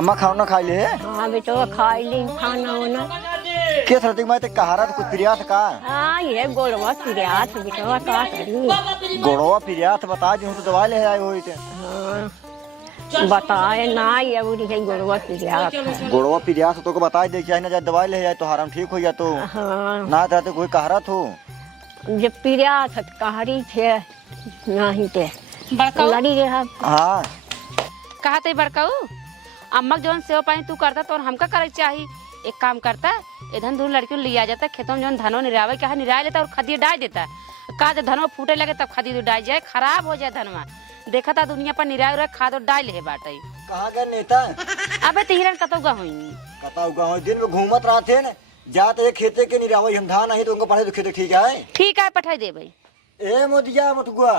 अम्मा खाना खा ले हाँ बेटवा खाई ली खाना वाना। के सरती मैं ते कहारा तो कुछ प्रियास का हाँ ये गोड़वा फिरियात बेटवा का करी। गोड़वा प्रियास बता दी हूँ तो दवाई ले आए हुई थे। हाँ बताए ना ये बुरी है गोड़वा फिरियात। गोड़वा प्रियास तो को बता दे चाहिए ना जाए दवाई ले जाए तो हराम ठीक हो जा तो हाँ ना रहते कोई कहारा तो जब फिरियात कहारी थे नहीं थे लड़ी रहा। हाँ कहा थे बड़काऊ अम्मा जौन सेवा पानी तू करता तो हमका करे चाहिए। एक काम करता इधर दूर लड़कियों लिया जाता खेतों में जौन धनो निरावे क्या निराय लेता और खदी डाल देता का जब धनवा फूटे लगे तब खदी डाल जाए खराब हो जाए धनवा। देखा था दुनिया पर निराय और खाद और डाल है बाटे। कहाँ गए नेता अबे तिहरन कतौगा हुई कताऊ दिन में घूमत रहा थे न जाते ये खेते के निरावई हम धान नहीं तो उनको पढ़े तो खेते ठीक है। ठीक है पठाई दे भाई। ए मोदिया मटुआ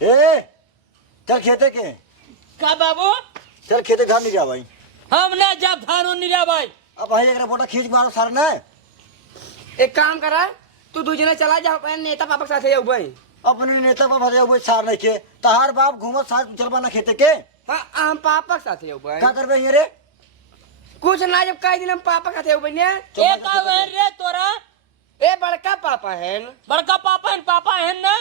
ए चल खेते के का बाबू चल खेते धान निरावई हम ना जब धानो निरा भाई। अब भाई एक फोटो खींच मारो सर ने। एक काम करा तू दू जना चला जा अपने नेता पापा के साथ भाई। अपने नेता पर भरे हुए सार नहीं के तहार बाप घूमत साथ चल बना खेते के हाँ हम पापा के साथ भाई। का करबे ये रे कुछ ना जब कई दिन हम पापा के साथ भाई ने एक रे तोरा ए बड़का पापा है बड़का पापा है ना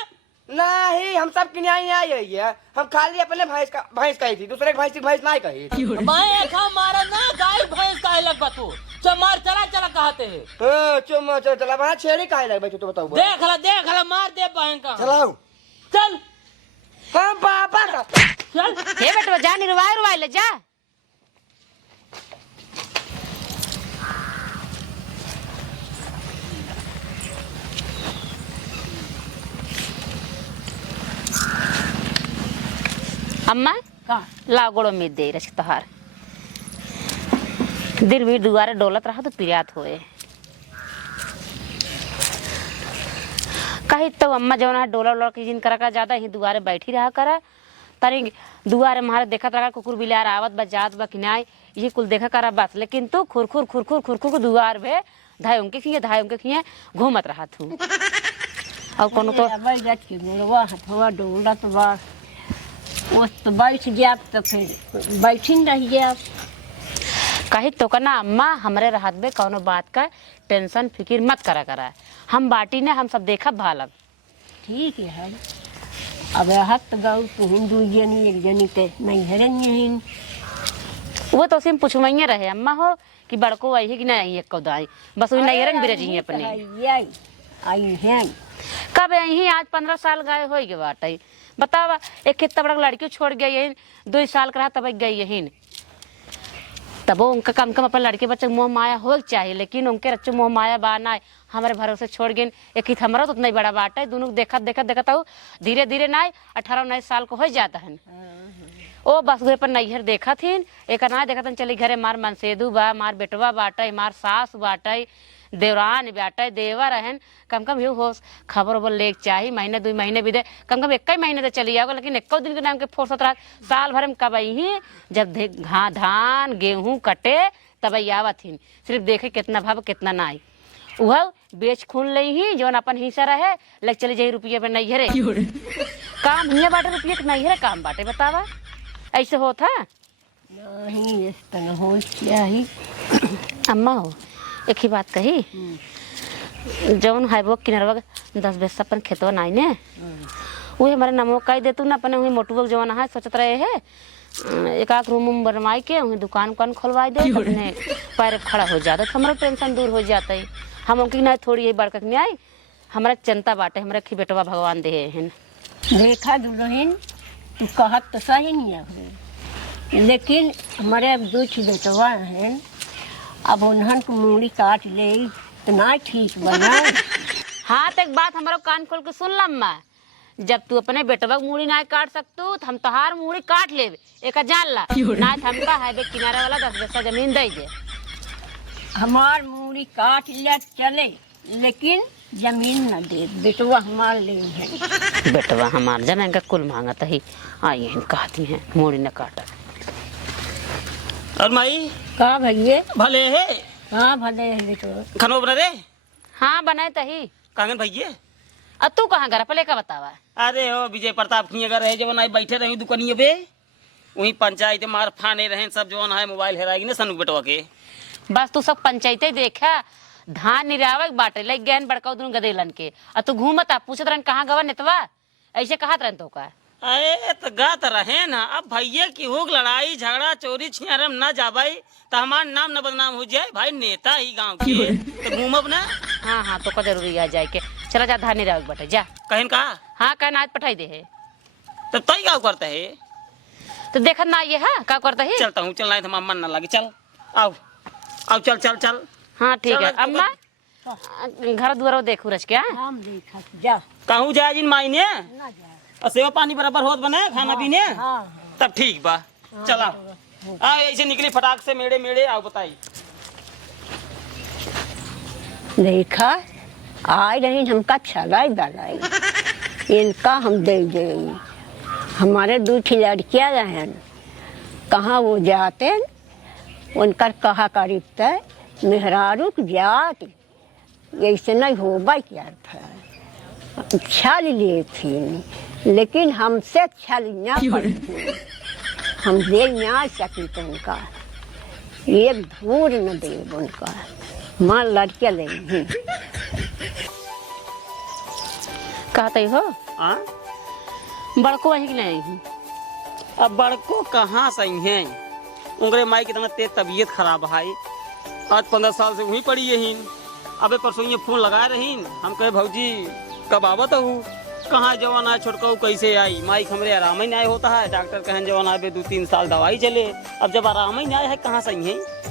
नहीं हम सब किन्याई आई है। हम खाली अपने भैंस कही थी दूसरे की भैंस नहीं कही थी। मैं खा मारा ना गाय भैंस काहे लग बतू चमार चला चला कहते हैं। हां चुम्मा चला वहां छेड़ी काहे लग बतू तो बताओ। देख ला मार दे बहन का चलाओ चल हम पापा का चल हे बेटवा जा निर्वाय ले जा। अम्मा ला गोड़ो में दे रस तोहार दिल भी दुआरे डोलत रहा तो पिरियात होए कही तो अम्मा जवन डोला की जिन करा ज्यादा ही दुआरे बैठी रहा करा तारी दुआरे मारे देखत रहा कुकुर बिलार आवत बजात बकिनाई ये कुल देखा करा बस लेकिन तू खुरखुर खुरखुर खुरखुर को दुआर भे धाय उनके खिए घूमत रहा तू और कोनो तो हथवा डोला तो बस वो तो बैठ गया तो फिर बैठी रह गया। कही तो करना अम्मा हमरे राहत बे कौनो बात का टेंशन फिक्र मत करा हम बाटी ने हम सब देखा भालब ठीक है अब हत गौ तो हिंदू जनी एक जनी के नहीं हरन वो तो सिम पूछवाइए रहे अम्मा हो कि बड़को आई है कि नहीं आई है कौदाई बस वही नहीं हरन बिरजी अपने आई है कब आई है आज 15 साल गए हो गए बाटे बतावा एक कितना बड़ा लड़की छोड़ गई है 2 साल का रहा तब गई है तब उनका कम कम अपन लड़के बच्चे मोह माया हो चाहिए लेकिन उनके रच्चे मोह माया बाना हमारे भरोसे छोड़ गए एक ही हमारा तो उतना ही बड़ा बात है दोनों देखत हो धीरे धीरे ना 18-19 साल को हो जाता है। ओ बस वे पर नैहर देखा थी एक ना देखा चली घरे मार मनसेदू बा मार बेटवा बाटे मार सास बाटे देवरान बाटे देवर रहन कम कम यू हो खबर उबर ले चाहिए महीने 2 महीने भी दे कम 1 महीने तो चली आओगे लेकिन 1 दिन के नाम के फुर्सत रहा साल भर में कब आई जब धान गेहूं कटे तब आवत ही सिर्फ देखे कितना भाव कितना ना आई वह बेच खून ले ही जो अपन हिस्सा रहे लग चले जाए रुपये पे नहीं हरे काम हिया बाटे रुपये नहीं हरे काम बाटे बतावा ऐसे होता नहीं इस तरह हो चाहिए। अम्मा हो एक ही बात कही जौन है वो किनरवा 10 बीस अपन खेतवा नहीं ने वही हमारे नमो कह दे तू ना अपने वही मोटू जवान है सोचत रहे है एक आध रूम बनवाई के वही दुकान खोलवाई दे अपने पैर खड़ा हो जाता तो हमारा टेंशन दूर हो जाता है हम उनकी ना थोड़ी यही बड़का नहीं आई हमारा चिंता बाटे हमारे खी बेटवा भगवान दे हैं देखा दुल्हन तू कहत तो सही नहीं है लेकिन हमारे अब 2 बेटवा हैं अब उन्हन को मूड़ी काट ले तो ना ठीक बना। हाँ तो एक बात हमारा कान खोल के सुन लम्मा जब तू अपने बेटवा मूड़ी ना काट सकतू तो हम तोहार मूड़ी काट ले एक जान ला ना हमका है किनारे वाला 10 बीघा जमीन दे दे हमार मूड़ी काट ले चले लेकिन जमीन न दे बेटवा हमार ले है बेटवा हमार जमीन का कुल मांगत ही आई हैं कहती हैं मूड़ी न काटा और माई का भैया भले है हाँ भले है बेटवा खानो बना दे हाँ बनाए तही कांगन भैया अब तू कहाँ घर पले का बतावा अरे ओ विजय प्रताप की अगर है जब ना बैठे रही दुकानिए पे वही पंचायत मार फाने रहे सब जो है मोबाइल हेराएगी ना सनु बेटवा के। बस तू सब पंचायते देखा धान निरावे के बाटे लग गए बड़का दोनों गदेलन के और तू घूमता पूछत रहन कहाँ गवा नेतवा ऐसे कहत रहन तो का। अरे तो गात रहे ना अब भैया की होग लड़ाई झगड़ा चोरी छियारम ना जाबाई तो हमार नाम न बदनाम हो जाए भाई नेता ही गांव के तो घूमब ना। हाँ हाँ तो का जरूरी आ जाए के चला जा धान निरावे के बाटे जा। कहन का हाँ कहना आज पठाई दे है तब तई क्या करता है तो देखत ना ये है का करता है। चलता हूँ चल नहीं तो मन ना लगे चल आओ आओ चल चल चल। हाँ ठीक है चल, अम्मा घर दुआर देखू रच क्या हम देखा जा कहूँ जाए जिन मायने ना जा और सेवा पानी बराबर होत बने खाना पीने हाँ तब ठीक बा चला हाँ ऐसे निकली फटाक से मेड़े मेड़े आओ बताई। देखा आए रही हमका छलाई दलाई इनका हम दे दे हमारे दो लड़कियां रहन कहाँ वो जाते उनकर कहा करीबते मेहरारू की जात ऐसे नहीं हो क्या था छल लिए थी लेकिन हमसे छल ना पड़ती हम दे ना सकी तो उनका एक धूर न दे उनका माँ लड़कियां लेंगी कहते हो हाँ बड़को वही के ले आई हूँ। अब बड़को कहाँ सही है उंगरे माई की तरह तेज तबीयत खराब है आज 15 साल से वहीं पड़ी यही। अबे परसों ये फोन लगा रही हम कहे भौजी कब आवत हूँ कहाँ जवान आए छोटका कैसे आई माई हमरे आराम ही नहीं होता है डॉक्टर कहन जवान आए 2-3 साल दवाई चले अब जब आराम ही नहीं आया है कहाँ सही है।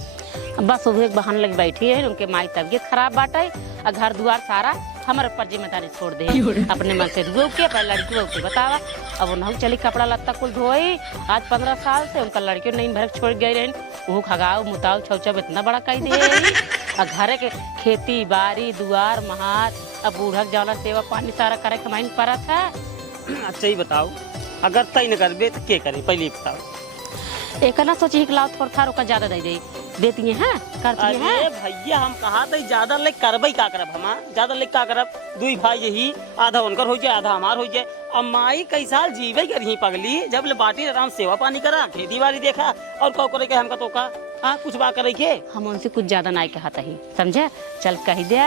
बस वो एक बहाने लग बैठी है उनके माई तबीयत खराब बाटे और घर दुआर सारा हमारे ऊपर जिम्मेदारी छोड़ दे अपने मन से धो के अपने लड़कियों के बतावा। अब उन्होंने चली कपड़ा लत्ता कुल धोई आज 15 साल से उनका लड़कियों नहीं भर छोड़ गई रही वो खगाओ मुताओ छौचब इतना बड़ा कही दे और घर के खेती बाड़ी दुआर महार अब बूढ़क जाना सेवा पानी सारा करे के माइन पड़ा था। अच्छा ही बताओ अगर तय न करबे तो के करे पहले बताओ। एक ना सोची लाओ थोड़ा था रोका ज्यादा दे देती हैं करती हैं। अरे भैया हम कहा था ज्यादा लेक करबई का करब हम ज्यादा लेक का करब दुई भाई यही आधा उनकर हो जाए आधा हमार हो जाए। अब माई कई साल जीवे करही पगली जब ले बाटी आराम सेवा पानी करा खेती बाड़ी देखा और कौ करे के हमका तो का हाँ कुछ बात करे के हम उनसे कुछ ज्यादा नहीं कहता ही समझे चल कह दे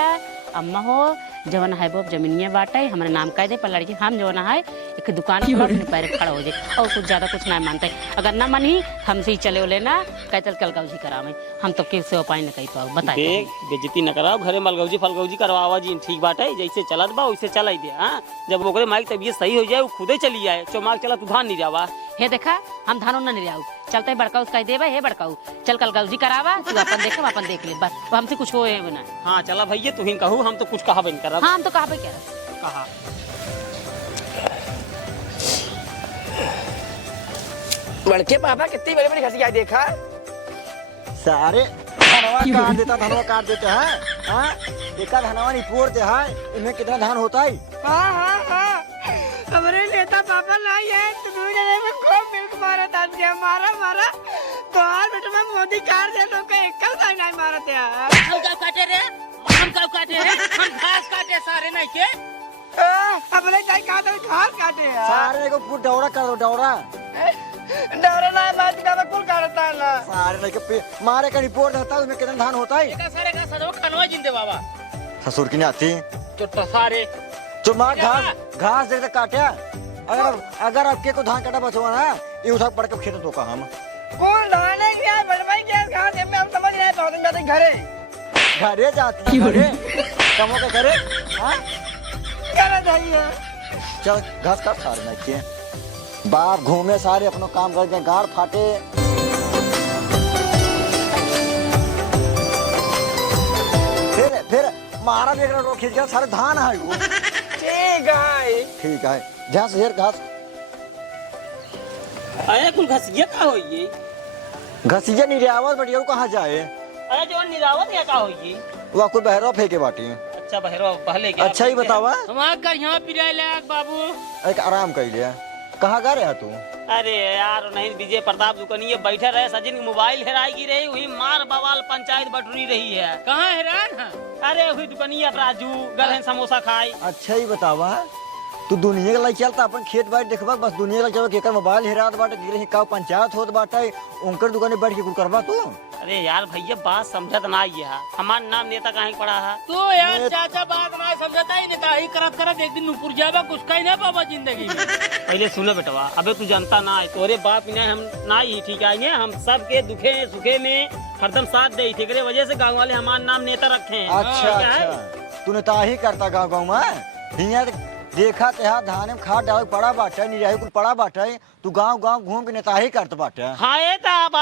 अम्मा हो जवन है वो जमीनिया बाटे हमारे नाम कह दे पर लड़की हम जवन है एक दुकान पैर खड़ा हो जाए और कुछ ज्यादा कुछ नहीं मानते अगर ना मनी हमसे ही चले लेना कहते कल गौजी करावे हम तो किसी उपाय न कही पाओ बता देख बेइज्जती न कराओ घरे मलगौजी फलगौजी करवावा जी ठीक बाटे जैसे चलत बा वैसे चला दे। हाँ जब ओकरे माई की तबीयत सही हो जाए वो खुदे चली जाए चौमाक चला तू धान नहीं जावा हे देखा हम धानो न नहीं चलते बड़काऊ कह देवे हे बड़काऊ चल कल गौजी करावा तू अपन देखो अपन देख ले बस हमसे कुछ हो ना। हाँ चला भैया तू ही कहू हम तो कुछ कहा बन करब। हाँ हम तो कहा क्या कहा बड़के पापा कितनी बड़ी बड़ी खसिया देखा सारे धनवा काट देते हैं हाँ देखा धनवा नहीं पोड़ते हैं इनमें कितना धान होता है। हाँ हाँ हाँ हमारे नेता पापा लाई है तुम्हें जने में खूब मिल्क मारा था मारा मारा तो आज बेटा मैं मोदी कार दे लोग का एकल का नहीं मारा थे हम क्या काटे रे हम घास काटे सारे नहीं के अपने जाई काटे घास काटे यार सारे को पूरा डौरा कर दो डौरा डरे ना माटी का कुल काटता है ना सारे नहीं के मारे का रिपोर्ट होता है उसमें कितना धान होता है। ये सारे का सदवा खनवा जिंदे बाबा ससुर की नहीं आती तो सारे तो माँ घास देते काटे अगर आपके को धान काटा बचवा ना ये उठा पड़ के खेत तो का हम कौन धाने गया बनवाई गया घास में हम समझ रहे तो जाते घरे घरे जाती है घरे कमों के घरे हाँ क्या चाहिए चल घास काट सारे नहीं के बाप घूमे सारे अपना काम करके गाड़ फाटे फिर मारा भी एक खींच गया सारे धान है वो ठीक है घास हेर घास अरे कुल घसिया का होई घसीजा निरावत बढ़िया कहाँ जाए अरे जो निरावत या का होई वो कोई बहरा फेंके बाटी अच्छा बहरो पहले क्या अच्छा ही बतावा हमार का यहाँ पिराए लायक बाबू एक आराम कर लिया कहाँ गा रहा तू अरे यार नहीं विजय प्रताप दुकानी बैठे रहे सचिन की मोबाइल हेराई रही वही मार बवाल पंचायत बटुरी रही है कहाँ हैरान है अरे वही दुकानिया राजू गलहन समोसा खाई अच्छा ही बतावा तू दुनिया के लाई चलता अपन खेत बाड़ी देखबा बस दुनिया के चलो केकर मोबाइल हेरात बाटे गिरे का पंचायत होत बाटे उनकर दुकाने बैठ के कुल करबा तू। अरे यार भैया बात समझत ना आई है, हमार नाम नेता काहे के पड़ा है। तो यार चाचा बात ना समझता ही नहीं, ही करत करत एक दिन नुपुर जाबा कुछ कहीं ना पाबा जिंदगी में। पहले सुनो बेटवा, अबे तू जानता ना है तोरे बाप ने हम ना ही ठीक है, हम सबके दुखे सुखे में हरदम साथ दे थे, एकरे वजह से गांव वाले हमार नाम नेता रखे हैं। अच्छा तू नेता ही करता गाँव गाँव में हियाँ देखा तेहा धान में खाद डाल पड़ा बाटे निराही कुल पड़ा बाटे तू गाँव गाँव घूम के नेता ही करता बाटे। हाँ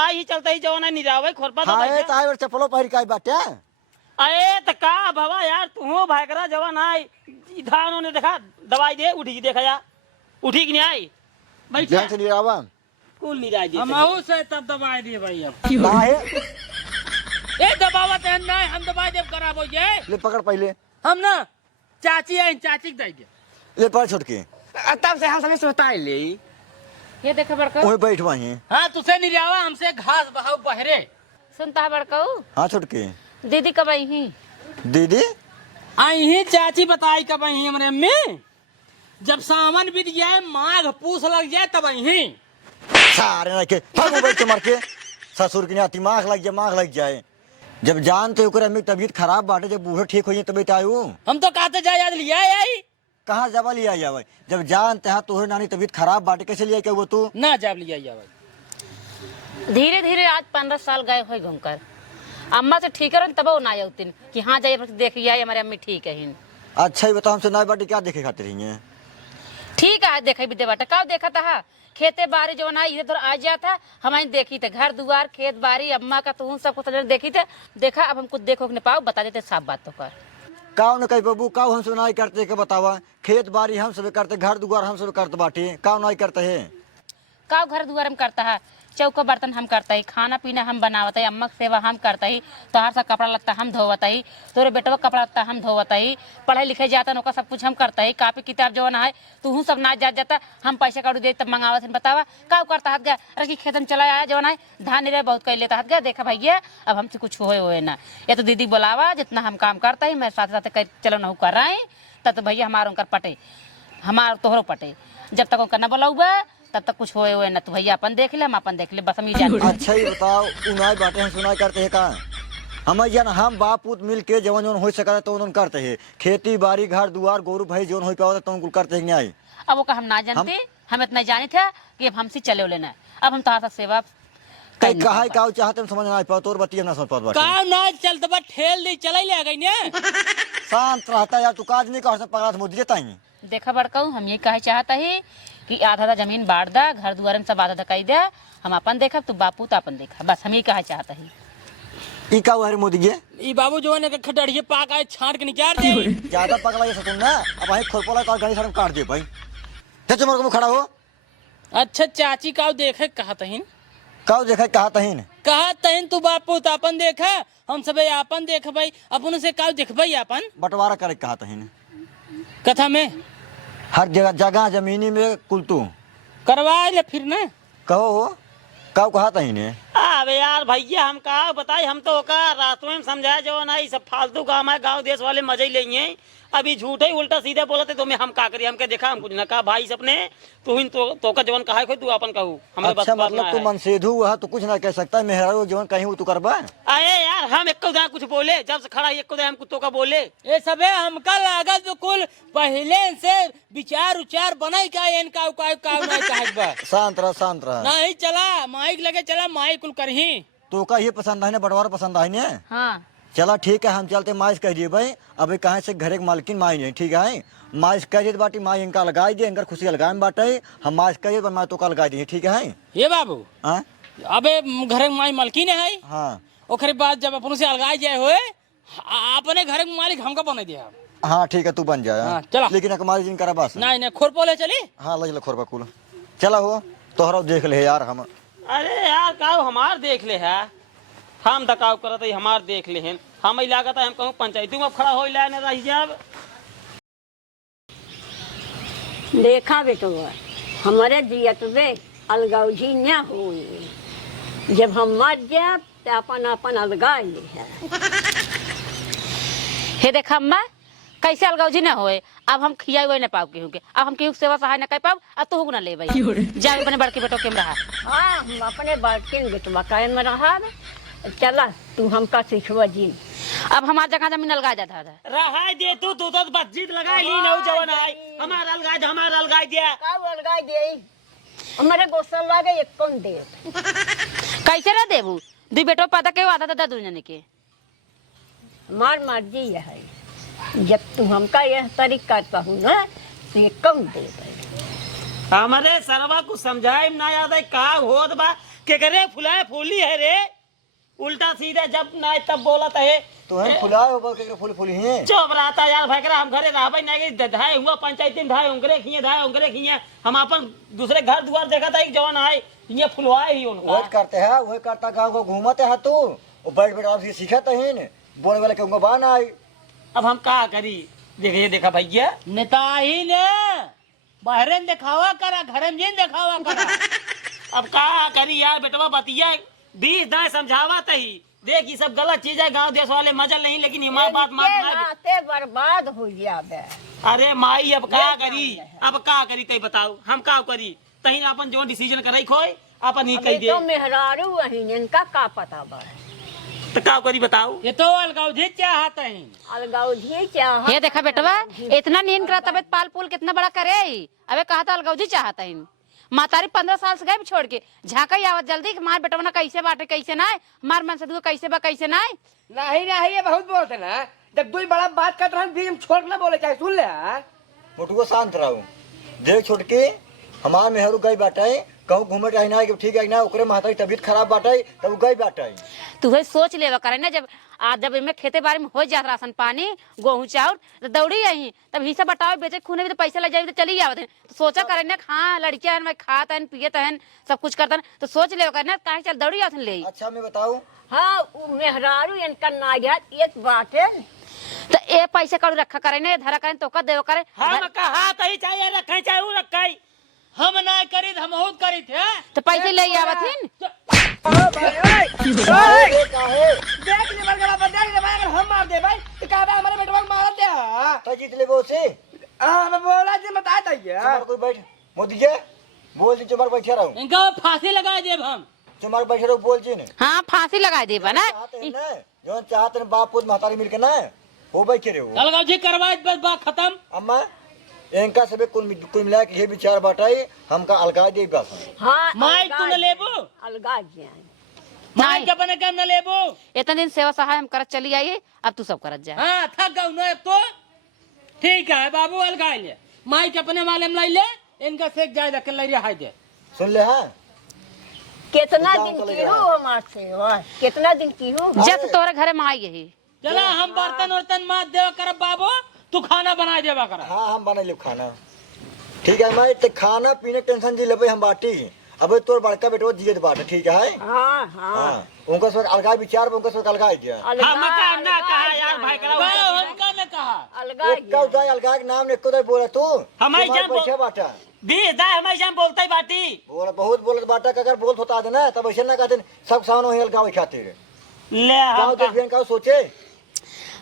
ही चलता ही जवाना निरावे खोरपा हाँ ताई और चप्पलों पहिर के बाटे। अरे त का भवा यार तू भागरा जवान आई धान ने देखा दवाई दे उठी देखा जा उठी कि नहीं आई भाई ध्यान से निरावा कुल निराई दे हम से तब दबाई दिए भाई अब काहे ए दबावत है ना हम दबाई देव कराबो ये ले पकड़ पहले हम ना चाची आई चाची के दे ले पकड़ छोटके तब से हम सभी सोता है ले ये देखा बड़का वही बैठ वहीं। हाँ तुसे नहीं जावा हमसे घास बहाव बहरे सुनता है बड़का हाँ छोटके दीदी कब आई ही दीदी आई ही चाची बताई कब आई ही हमरे अम्मी जब सावन बीत जाए माघ पूस लग जाए तब आई ही सारे ना के भागो बैठ के मार के ससुर की नाती माख लग जाए जब जानते ओकर अम्मी तबीयत खराब बाटे जब बूढ़े ठीक होइए तबीयत आयु हम तो कहते जाए याद लिया आई कहाँ जब लिया जावे जब जानते हैं तोहरे नानी तबीयत खराब बाटे कैसे लिया क्या वो तू ना जब लिया जावे धीरे धीरे आज 15 साल गए हो घूमकर अम्मा से ठीक है तब ना आउतीन कि हाँ जाइए देखिए आई हमारे अम्मी ठीक है। अच्छा ही बताओ हमसे नई बाटी क्या देखे खातिर रही ठीक है देखे भी दे बाटा का देखा था खेते बाड़ी जो ना इधर उधर आ जाता हमारी देखी थे घर दुआर खेत बाड़ी अम्मा का तू सब कुछ देखी थे देखा अब हम कुछ देखो नहीं पाओ बता देते साफ बातों पर काव न कही बाबू काव हम सुनाई करते के बतावा खेत बाड़ी हम सब करते घर दुआर हम सब करते बाटी काव नहीं करते है का घर दुआर में करता है चौका बर्तन हम करता ही खाना पीना हम बनावता ही अम्मा सेवा हम करता ही तोहार सा कपड़ा लत्ता हम धोवता ही तोरे बेटवा कपड़ा लत्ता हम धोवता ही पढ़ाई लिखे जाता नौका सब कुछ हम करता ही कापी किताब जो ना है तू सब ना जाता हम पैसे काटू दे तब मंगावत बतावा का करता हाथ गया अरे कि खेतन चला आया जो ना है धान नहीं रहे बहुत कर लेता हाथ गया देखा भैया अब हमसे कुछ होए ना या तो दीदी बुलावा जितना हम काम करता ही मैं साथ साथ चलो ना कर रहा है तब तो भैया हमारा उनकर पटे हमारा तोहरो पटे जब तक उनका न बुलाऊगा तब तक कुछ होए ना तो भैया अपन देख ले हम अपन देख ले बस हम ये अच्छा ही बताओ उनाई बाटे हम सुनाई करते है का हम जन हम बाप पुत मिल के जवन जवन हो सका तो उन करते है खेती बाड़ी घर दुआर गोरू भाई जोन हो पाओ तो उनको करते है नहीं अब वो का हम ना जानते हम इतना जाने थे कि अब हमसे चले लेना अब हम तो सेवा कहीं कहा का चाहते हम समझ ना पाओ तोर बतिया ना समझ पाओ का ना चलते बा ठेल दी चला ले गई ने शांत रहता यार तू काज नहीं कर सकता पगला मुझे देता ही देखा बड़काऊ हम ये कहे चाहता ही कि आधा जमीन बांट दा घर दुआर में सब आधा कही दे हम अपन देखा तू बापू तो अपन देखा बस हम ये कहे चाहता ही ई का हुआ रे मोदी जी ई बाबू जो ने खडड़िए पाक आए छांट के निकाल दे ज्यादा पगला ये सतुन ना अब भाई खोलपोला का गाड़ी सारा काट दे भाई चाचा मोर को खड़ा हो अच्छा चाची का देखे कहा तहिन का देखा कहा तहीन तू बापू तो अपन देखा हम सब अपन देख भाई अपन से का देखबई अपन बंटवारा करे कहा तहीन कथा में हर जगह जमीनी में कुलतू करवा ले फिर ना कहो हो कहो कहा तहीन अबे यार भैया हम कहा बताई हम तो का रातों में समझाया जो ना ये सब फालतू काम है गांव देश वाले मजे ही लेंगे अभी झूठे उल्टा सीधे बोलते तो मैं हम का करी हमके देखा हम कुछ ना कहा भाई सपने तू इन तो का जवन कहा तू अपन कहू हमें अच्छा मतलब तू मनसेधु हुआ तो कुछ ना कह सकता मेहरा जवन कहीं तू करबा अरे यार हम एक कुछ बोले जब से खड़ा एक हम कुत्तों का बोले ये सबे हमका लागत बिल्कुल पहले से विचार उचार बनाई का इनका का शांत रह नहीं चला माइक लगे चला माइक कुल करही तो का ये पसंद है बंटवारा पसंद है ने हाँ चला ठीक है हम चलते माइस कह दिए भाई अभी कहाँ से घरे के मालकिन माई नहीं ठीक है माइस कह दिए बाटी माई इनका लगा दिए इनका खुशी लगाए बाटे हम माइस कह दिए मैं तो का लगा दिए ठीक है ये बाबू हाँ अबे घर माई मालकिन है हाँ ओकरे बाद जब अपन से अलगाई जाए होए अपने घर के मालिक हमका बना दिया हाँ ठीक है तू बन जाए हाँ, चला लेकिन अकमाल जी करा बस नहीं खोरपो ले चली हाँ लग खोरपा कुल चला हो तोहरा देख ले यार हम अरे यार का हमार देख ले है हम दकाव करत है हमार देख ले हैं हम लागत है हम कहूँ पंचायती में खड़ा हो लाने रही जाब देखा बेटवा हमारे जियत में अलगावजी न हो जब हम मर जाए तो अपन अपन अलगा ले है हे देखा अम्मा कैसे अलगाव जी ना होए। अब हम खिया हुए ना पाओ केहू के, अब हम केहू के सेवा सहाय ना कर पाओ, अब तू ना ले भाई जा अपने बड़के बेटो के में रहा। हाँ हम अपने बालकिन बेटवा काहे में रहा चला तू हमका सिखवा जी। अब हमार जगह जमीन अलगा जाता था। रहा दे तू तो बस जीत लगा ली ना जवन आई हमारा अलगाई दिया। का अलगाई दे हमारे गोसा लागे एक कौन दे कैसे ना देबू दू बेटो पता के आधा दादा दुनिया के हमार मर्जी यह है जब तू हमका यह तरीका कहूँ ना तो ये कम दे हमारे सरवा को समझाए ना याद है का होत बा के करे फुलाए फूली है रे उल्टा सीधा जब ना तब बोलत है तो हम फुलाए हो के फूल फूली हैं। चुप रहता यार भैकरा हम घरे रहबे नहीं धाए हुआ पंचायती में धाए उंगरे खिए हम अपन दूसरे घर द्वार देखा था एक जवान आए ये फुलवाए ही उनका वही करते हैं वही करता गाँव को घूमते है तू वो बैठ बैठ आपसे सीखते हैं बोले वाले के बान आई। अब हम का करी देखिए देखा भैया नेता ही ने बाहरे दिखावा करा घरे में दिखावा करा। अब का करी यार बेटवा बतिया 20 दाएं समझावा तही देख ये सब गलत चीज है गांव देश वाले मजा नहीं लेकिन हमारी बात नाते बर्बाद हो जाबे। अरे माई अब का करी तई बताओ हम का करी तही अपन जो डिसीजन करई खोई अपन ही कह दे तो मेहरारू वही इनका का पता बा तो का करी बताओ। ये तो अलगाव जी चाहते हैं अलगाव जी चाह ये देखा बेटवा इतना नींद करा तबियत पाल पुल कितना बड़ा करे अबे कहा था अलगाव जी चाहता है मातारी 15 साल से गए छोड़ के झाका आवत जल्दी मार बेटवा ना कैसे बाटे कैसे ना मार मन से कैसे बा कैसे ना नहीं ये बहुत बोलते ना जब कोई बड़ा बात कर रहा है छोड़ ना बोले चाहे सुन ले मोटुआ शांत रहो देख छोड़ के हमार मेहरू गई बाटे कहूँ घूमे रही ना ठीक है ना ओकरे महतारी तबीयत खराब बाटे तब गई बाटे तू सोच लेवा करे ना जब इनमें खेते बाड़ी में हो जात राशन पानी गेहूं चाउर तो दौड़ी आई तब हिस्सा बटाओ बेचे खूने भी तो पैसा लग जाए तो चली आवत है तो सोचा करे ना हाँ लड़कियां मैं खात है पियत है सब कुछ करता तो सोच ले करे ना कहीं चल दौड़ी आवत ले। अच्छा मैं बताऊँ हाँ मेहरारू इनका नाजात एक बात है तो ए पैसे कड़ू रखा करे ना धरा करे तो देव करे हम कहा तही चाहिए रखे चाहे वो रखे हम ना करी हम बहुत करी थे तो पैसे ले आवत हिन देख ले बरगड़ा पर देख ले भाई अगर हम मार दे भाई तो का हमारे बेटवा को मार दे तो जीत ले वो से मैं बोला जी बता दइए कोई बैठ मोदी जी बोल दी चुमार बैठे रहो इनका फांसी लगा देब हम चुमार बैठे रहो बोल जी ने हाँ फांसी लगा देबा ना जो चाहते हैं बाप पुत महतारी मिलके ना हो बैठे रहो अलगाव जी करवाए बस बात खत्म। अम्मा इनका सबे कुल मिला के ये विचार बाटाई हमका अलगा दे बस। हाँ माइक तू न लेबो अलगा जाए माइक अपने काम न लेबो इतना दिन सेवा सहाय हम करत चली आई अब तू सब करत जा। हाँ थक गऊ न तो ठीक है बाबू अलगा ले माइक अपने वाले में ले इनका सेक जाए रख ले रहा दे सुन ले हाँ कितना दिन की हो हमार सेवा कितना दिन की हो जब तोरे घरे में आई यही चला हम बर्तन वर्तन मार देवा कर बाबू तू खाना बना देवा कर। हाँ हम बना ले खाना ठीक है मैं ते खाना पीने टेंशन जी ले हम बाटी अब तोर बड़का बेटो जियत बाटे ठीक है। हाँ हाँ उनका सब अलगा विचार उनका सब अलगा दिया हम का ना कहा यार भाई करा उनका ने कहा अलगा का उदाय अलगा के नाम ने को बोला तू हमारी जान बैठे बाटा 20 दाए हमारी जान बोलता ही बाटी बोला बहुत बोलत बाटा का अगर बोलत होता देना तब ऐसे ना कहते सब सामान वही अलगा खातिर ले गांव हम देख का सोचे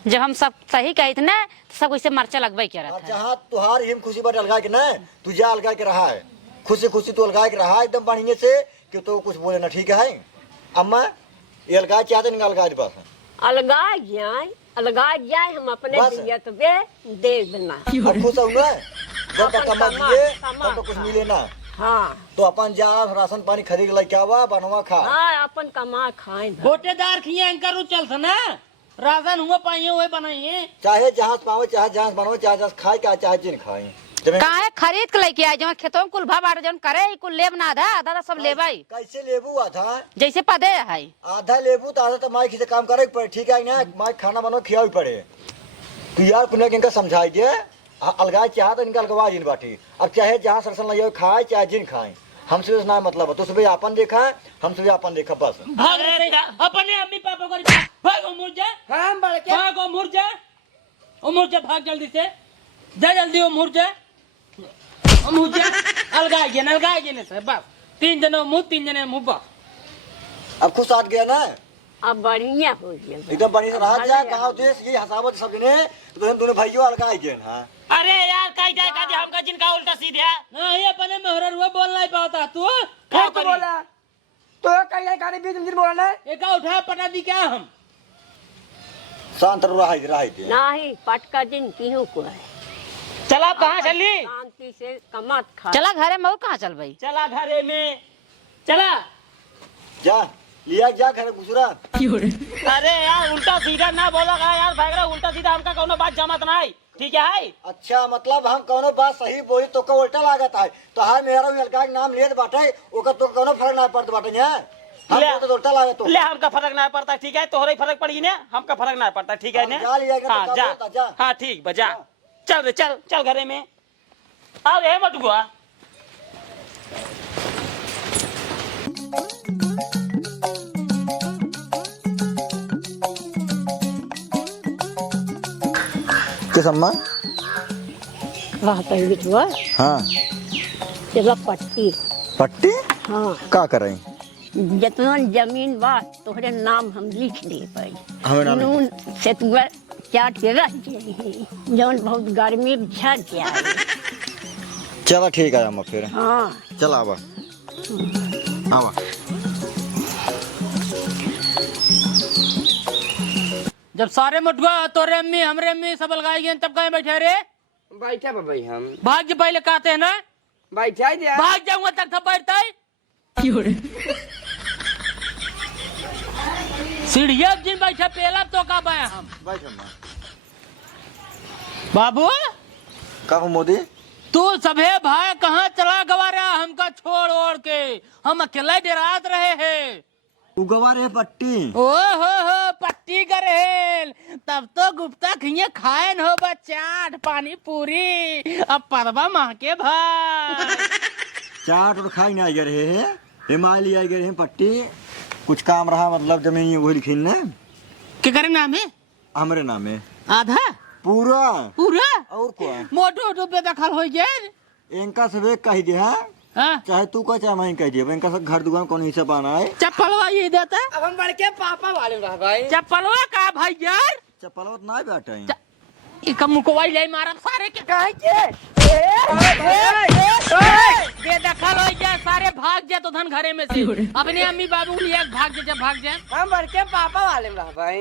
जब हम सब सही कही थे ना तो सब ऐसे मर्चा लगवाई क्या रहता है। जहाँ तुहार हिम खुशी बात अलगा के ना तू जा अलगा के रहा है खुशी खुशी तू अलगा के रहा एकदम बढ़िया से कि तो कुछ बोले ना ठीक है। अम्मा ये अलगा चाहते नहीं अलगा बस अलगा जाए हम अपने बस। दिया तो बे दे देना अब खुश हो ना जब तक कमा दिए तब तक कुछ मिले ना हाँ तो अपन जा राशन पानी खरीद लेके आवा बनवा खा हाँ अपन कमा खाए गोटेदार खिया इनका चल ना राशन हुआ पाइए हुए बनाइए चाहे जहाज पावे चाहे जहाज बनवा चाहे जहाज खाए चाहे जिन खाए काहे खरीद के लेके आए जब खेतों में कुल भा बाटे जब करे कुल लेब ना आधा आधा सब लेबाई कैसे लेबू आधा जैसे पदे है आधा लेबू तो आधा तो माइक से काम करे पड़े ठीक है ना माइक खाना बनवा खिया पड़े तो यार कुने इनका समझाई दे अलगाए चाहे तो इनका अलगवा जिन बाटी अब चाहे जहाँ सरसन लगे खाए चाहे जिन खाए हमसे ना मतलब है तो सुबह अपन देखा हम सुबह अपन देखा बस भाग रहे अपने अम्मी पापा को भागो मुर्जा हम बड़के भागो मुर्जा ओ मुर्जा भाग जल्दी से जा जल्दी ओ मुर्जा अलगाए से बस 3 जने मुंह 3 जने मुंह बस अब खुश आ गया ना अब बढ़िया हो गया। एकदम बढ़िया से रहा जा कहाँ देश ये हसावत सब ने तो दोनों भाइयों अलगा ही गए हां। अरे यार कहीं जाए का हमका जिनका उल्टा सीधे है नहीं अपने मेहरा रुआ बोल नहीं पाता तू क्या तो बोला तो कहीं गाड़ी बीच में बोला ना एक उठा पटा दी क्या हम शांत रहा है नहीं पटका दिन किहू को है। चला कहाँ चली शांति से कमत खा। चला घरे में और कहाँ चल भाई? चला घरे में चला जा लिया जा घर गुजरा। अरे यार उल्टा सीधा ना बोला का यार भाग रहा उल्टा सीधा हमका कोनो बात जमत नहीं ठीक है। अच्छा मतलब हम कोनो बात सही बोली तो का उल्टा लागत है तो हाय मेरा भी अलगा के नाम लेत बाटे ओका तो कोनो फर्क ना पड़त बाटे ने हम तो उल्टा लागत तो ले हमका फर्क ना पड़ता ठीक है तोहरे फर्क पड़ी ने हमका फर्क ना पड़ता ठीक है ने जा लिया गया हाँ तो जा बोलता जा। हाँ ठीक बजा चल रे चल चल घरे में अब हे मटुआ किस अम्मा कहा कहीं बिटवा हाँ चला पट्टी। पट्टी हाँ का कर रही जितना जमीन बा तोहरे नाम हम लिख दे पाई हमें नाम नून सेतुआ चाट के रख दे जौन बहुत गर्मी में झड़ जाए। चलो ठीक है अम्मा फिर हाँ चल आवा आवा जब सारे मटुआ तोरे अम्मी हमरे अम्मी सब लगाई गए तब कहीं बैठे रे बैठा भाई हम भाग जे पहले कहते हैं ना बैठा ही दिया भाग जाऊंगा तक सब बैठता है सीढ़िया जिन बैठा पहला तो का बाया हम बैठ अम्मा बाबू का हो मोदी तू सभे भाई कहाँ चला गवारा हमका छोड़ ओढ़ के हम अकेला डरात रहे हैं उगवा रे पट्टी ओ हो पट्टी करेल तब तो गुप्ता खिये खाए हो चाट पानी पूरी अब परवा माह के भाई चाट और खाई नहीं गए रहे हैं हिमालय आई गए हैं पट्टी कुछ काम रहा मतलब जमीन वही लिखी ने क्या करे नाम है हमारे नाम है आधा पूरा पूरा और क्या मोटो मोटो पे दखल हो गए इनका सब कह दिया हाँ? चाहे तू का चाहे मैं कह दिया इनका सब घर दुकान कौन हिस्सा पाना है चप्पलवा ये देता है अब हम बढ़ के पापा वाले रहा भाई चप्पलवा का भाई यार चप्पल ना बैठे इका मुकवाई ले मारा सारे के कहे के बेदखल हो जाए सारे भाग जाए तो धन घरे में से अपने अम्मी बाबू लिए भाग जाए भाग जाए हम बढ़ के पापा वाले रहा भाई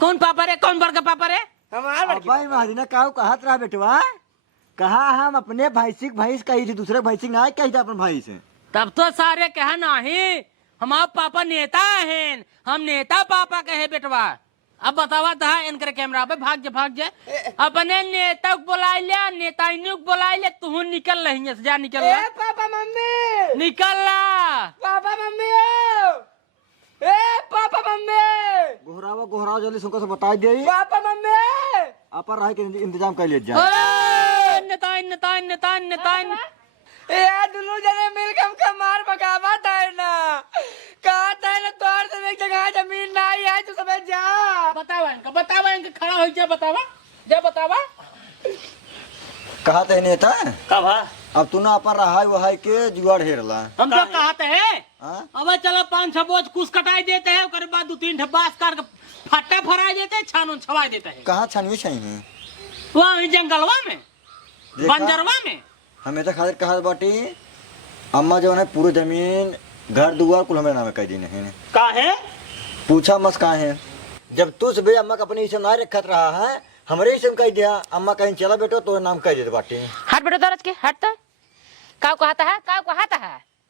कौन पापा रे कौन बड़का पापा रे हमारे बढ़ भाई महाजी ने कहा कहत रहा बेटवा कहा हम अपने भैंसी भैंस कही थी दूसरे भैंसी ना कही थी अपन भाई से तब तो सारे कहा नहीं हमारे पापा नेता हैं हम नेता पापा कहे बेटवा अब बतावा था इनकर कैमरा पे भाग जा अपने नेता को बुला लिया नेता को बुला ले तू निकल रही जा निकल ए पापा मम्मी निकल ला पापा मम्मी ओ ए पापा मम्मी गोहराव जल्दी सुनकर से बता दे पापा मम्मी अपन रह के इंतजाम कर लिया जा नेता ए दोनों जने मिलकर हमका मार भगावा था ना कहा था ना तोड़ से एक जगह जमीन नहीं है तो समझ जा बतावा इनका खड़ा हो जा बतावा कहा थे नेता कब है अब तू ना अपन रहा वहा के जुगाड़ हेरला हम तो कहते हैं हाँ? अब चलो 5-6 बोझ कुछ कटाई देते हैं उसके बाद 2-3 बांस काट के फट्टा फरा देते हैं छान छवा देते हैं कहाँ छानिए चाहिए वहाँ जंगलवा में बंजरवा में हमें तो खातिर कहा बाटी अम्मा जो है पूरी जमीन घर दुआर कुल हमारे नाम कह दी नहीं का है पूछा मस कहाँ है जब तू सुबह अम्मा का अपने इसे ना रखत रहा है हमारे ही कह दिया अम्मा कहीं चला बेटो तो नाम कह देते बाटी हट बेटो दरज के हट तो काऊ कहता है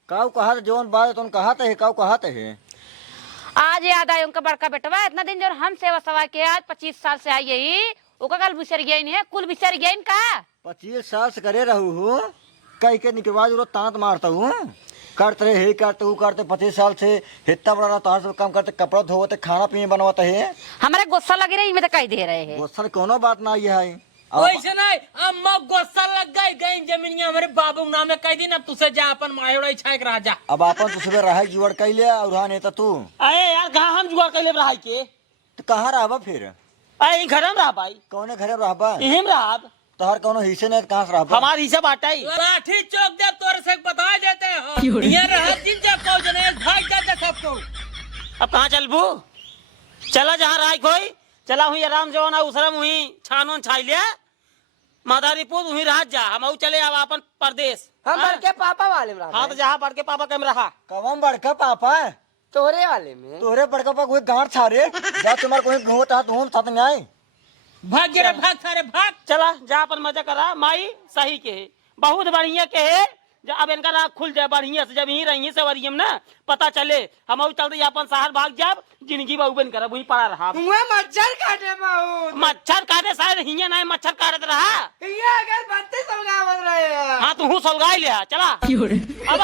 काऊ कहा जौन बात तुम कहा है काऊ कहा है आज याद आया उनका बड़का बेटवा इतना दिन जो हम सेवा सवा के आज 25 साल से आई यही ओका कल बिसर गया है कुल बिसर गया इनका 25 साल से करे रहू हूँ कहीं के निकलवा जो तांत मारता हूँ करते रहे करते वो करते 25 साल से इतना बड़ा तार से काम करते कपड़ा धोते खाना पीने बनवाते है हमारे गुस्सा लगी रही मैं तो कह दे रहे हैं गुस्सा कोनो बात ना ये है वैसे नहीं अम्मा गुस्सा लग गई जमीन हमारे बाबू नामे कह दी ना तुझसे जा अपन मायोड़ा छाक रहा जा अब अपन तो सुबह रहा जुगाड़ कर लिया और हाँ नेता तू अरे यार कहाँ हम जुगाड़ कर ले रहा के तो कहाँ रहा फिर अरे घर में रहा भाई कौने घरे रहा यहीं में रहा तोहर कोनो हिस्से नहीं कहाँ से रहा हमारे हिस्सा बाटा ही लाठी चौक दे तोर से बता देते हो ये रहा जिन जा को जने भाग जाते सबको अब कहाँ चलबू? चला जहाँ राय खोई, चला हुई आराम जो ना उसरम हुई छानों छाई लिया मादारी पुत हुई रात जा हम चले अब अपन परदेश। हम हाँ? बड़के पापा वाले में रहते हाँ तो जहाँ बढ़ के पापा कम रहा। कवम बड़का पापा है तोहरे वाले में। तोरे बड़का पापा कोई गांठ छारे जा तुम्हारे कोई घूमता तुम साथ में आए भाग गे रे भाग सारे भाग। चला जा अपन मजा करा माई सही के है बहुत बढ़िया के है। जब अब इनका राह खुल जाए बढ़िया से जब यहीं रही सवरियम ना पता चले हम चलते अपन शहर भाग जाब जिंदगी बहुबन कर वहीं पड़ा रहा। हुआ मच्छर काटे बहुत। मच्छर काटे शायद हिंगे ना मच्छर काटत रहा। ये अगर बत्ती सलगावत रहे हैं। हाँ तू सलगाई ले चला अब